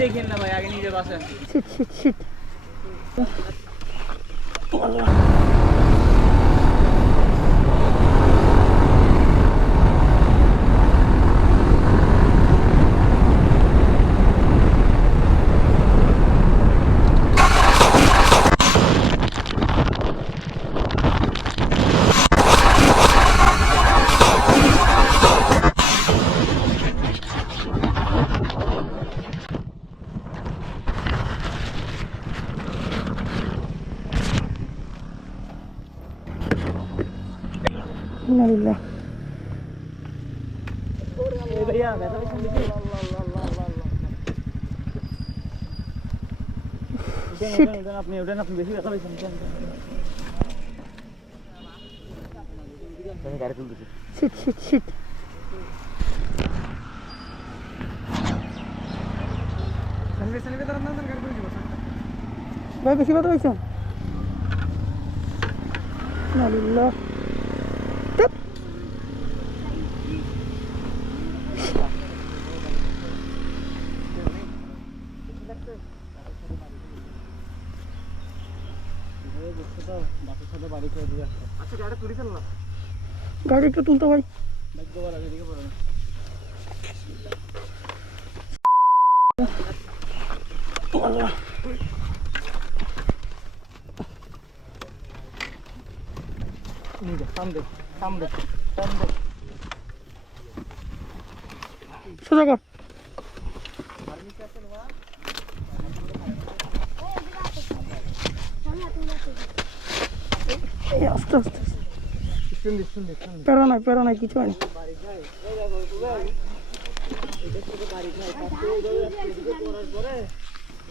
দেখেন না ভাই, আগে নিজে বাসেন। Shit shit shit. আলহামদুলিল্লাহ। এই ভাইয়া ব্যথা পেয়েছেন দেখি? আপনি ওঠেন, আপনি বেশি ব্যথা পেয়েছেন। গাড়ি তুলতেছি। Shit shit shit. ভাই বেশি ব্যথা পেয়েছেন? আলহামদুলিল্লাহ। গাড়ি একটু তুলতে ভাই। সোজা কর। আস্তে আস্তে। প্যারা নাই কিছু হয়নি।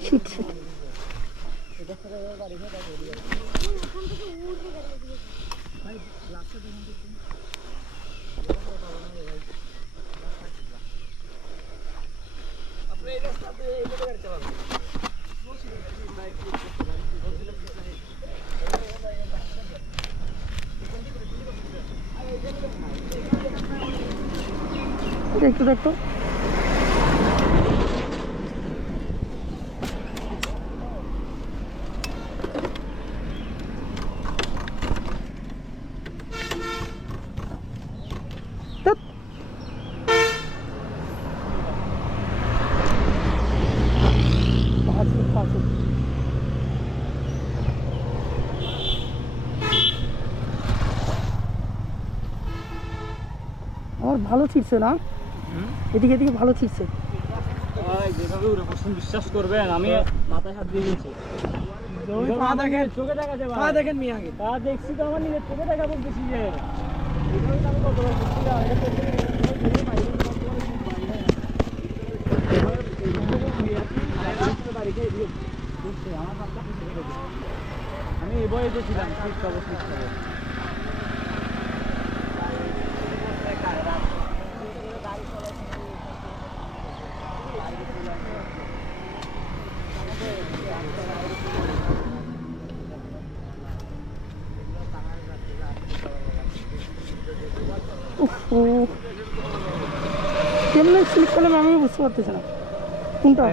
Shit shit. একটু দেখতো। আমার ভালো ছিটছে না, এদিকে এদিকে ভালো ছিটছে। যেভাবে উড়ে পড়ছেন বিশ্বাস করবেন, আমি মাথায় হাত দিয়ে দিয়েছি। চোখে দেখা যাবে, দেখেন মিয়া আগে তা দেখছি তো, আমার নিজের চোখে দেখা বলতেছি যে আমি কতবার আমি এই বইতে ছিলাম। কেমন স্লিপ করলাম আমিও বুঝতে পারতেছি না কোনটা।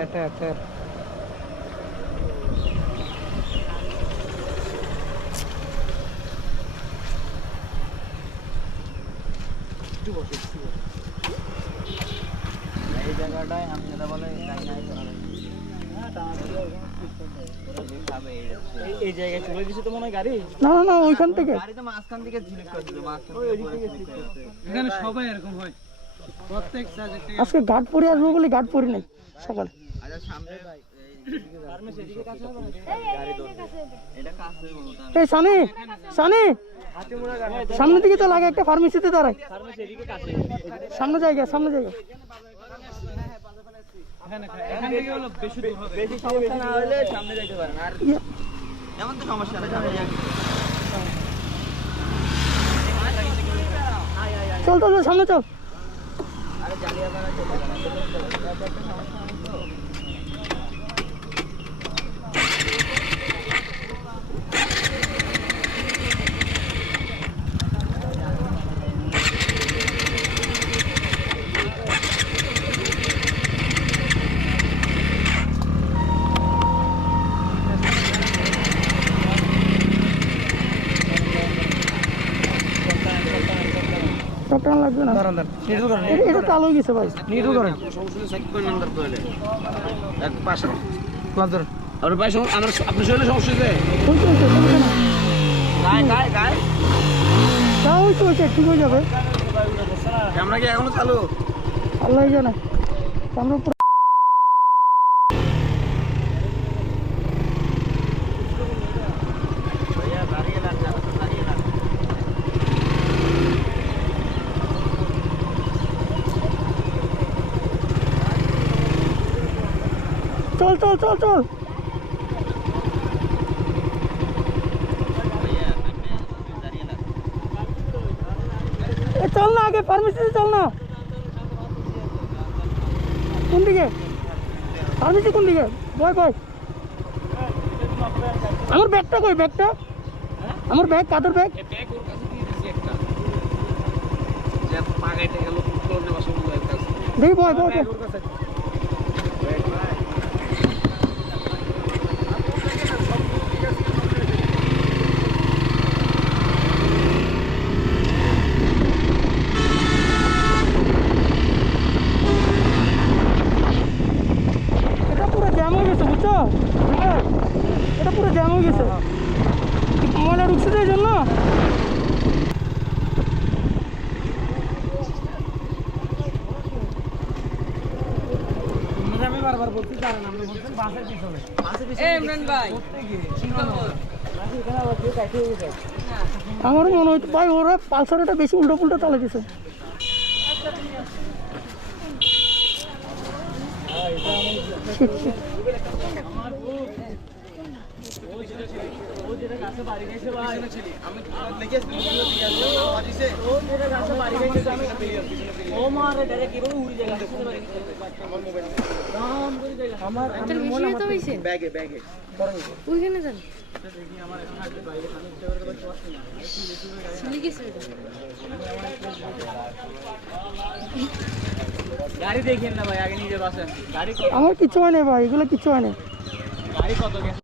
এই জায়গাটায় আমি যেটা বলে এই জায়গায় চলে গেছে তো মনে হয় গাড়ি। না না না, ওইখান থেকে মাঝখান থেকে এখানে সবাই এরকম হয়। আজকে গার্ড পরে আসবো বলে গার্ড পরি নাই সকালে। এই সানি সানি সামনের দিকে তো লাগে, একটা ফার্মেসিতে দাঁড়ায়। সামনে জায়গা সামনে জায়গা। বেশি সমস্যা না হলে সামনে যাইতে পারেন, আর এমন তো সমস্যা না। চল চল সামনে চল। আরে জালিয়াপাড়া চলে সব টান লাগবে না। এটা চালু হয়ে গেছে ভাই। আপনি শরীরে সমস্যা আছে? হয়েছে, সমস্যা না। গায়ে যা হয়েছে হয়েছে, ঠিক হয়ে যাবে। আমরা কি এখনো চালু? আল্লাহ জানে। আমরা পুরো চল চল চল চল। এ চল না, আগে ফার্মেসিতে চল না। কোন দিকে ফার্মেসি, কোন দিকে? বয় বয়। আমার ব্যাগটা কই? ব্যাগটা আমার ব্যাগ, কাদের ব্যাগ? দেখি বয় বয় বয়। এটা পুরো জ্যাম হয়ে গেছে, বুঝছো? হ্যাঁ, এটা পুরো জ্যাম হয়ে গেছে। ময়লা ঢুকছে তো এই জন্য। আমি বারবার বলতে পারেন, আপনি বলছেন বাসের পিছনে। ইমরান ভাই আমার মনে হচ্ছে ভাই ওরা পালসারটা বেশি উল্টো পুল্টো চালাইতেছে। গাড়ি দেখেন না ভাই, আগে নিজে বাসেন। গাড়ি আমার কিছু হয় না ভাই, এগুলো কিছু হয় না। গাড়ি কত গেছে?